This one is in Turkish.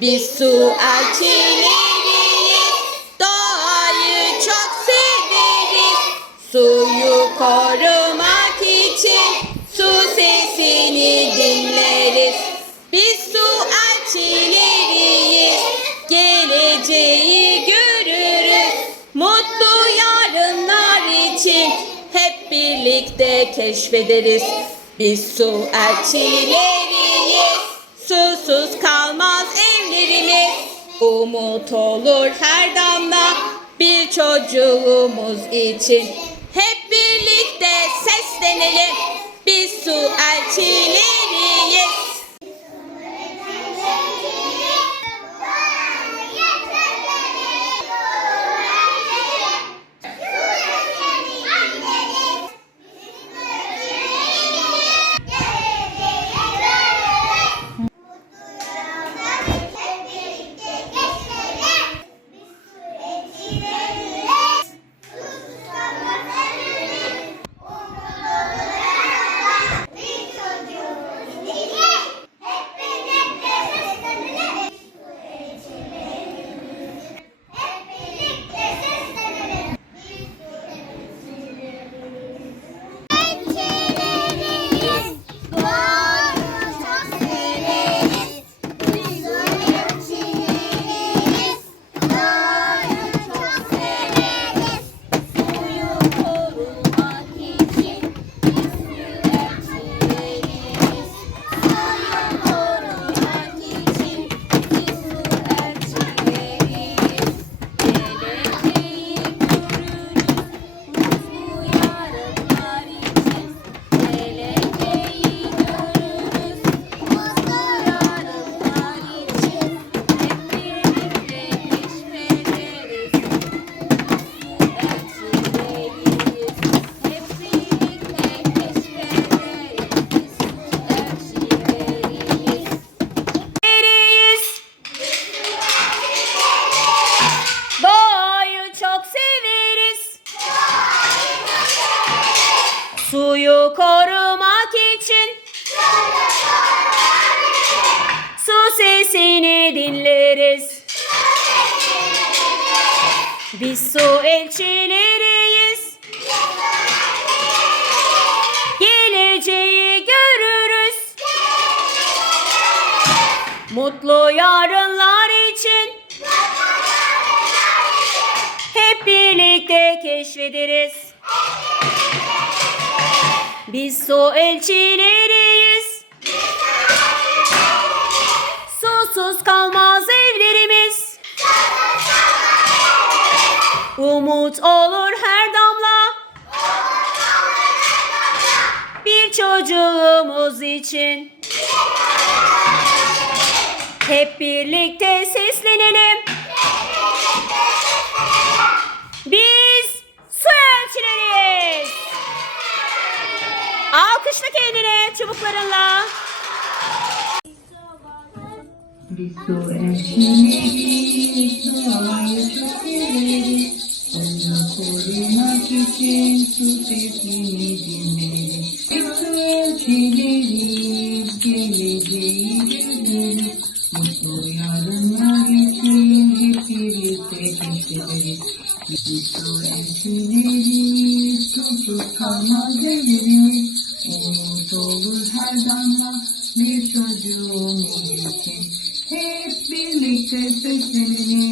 Biz su elçileriyiz. Doğayı çok severiz. Suyu korumak için su sesini dinleriz. Biz su elçileriyiz. Geleceği görürüz. Mutlu yarınlar için hep birlikte keşfederiz. Biz su elçileriyiz. Susuz kalmaz. Umut olur her damla bir çocuğumuz için. Hep birlikte seslenelim. Biz su elçileriyiz. Biz su elçileriyiz. Geleceği görürüz. Mutlu yarınlar için hep birlikte keşfederiz. Biz su elçileriyiz. Susuz kalmaz Umut olur her damla. Bir çocuğumuz için. Hep birlikte seslenelim. Biz su elçileriyiz. Alkışla kendine çubuklarınla. Biz su elçileriyiz, görürüz. Mutlu yarınlar için hep birlikte keşfederiz. Biz su elçileriyiz, susuz kalmaz evlerimiz. Umut olur her damla bir çocuğumuz için. Hep birlikte elçileri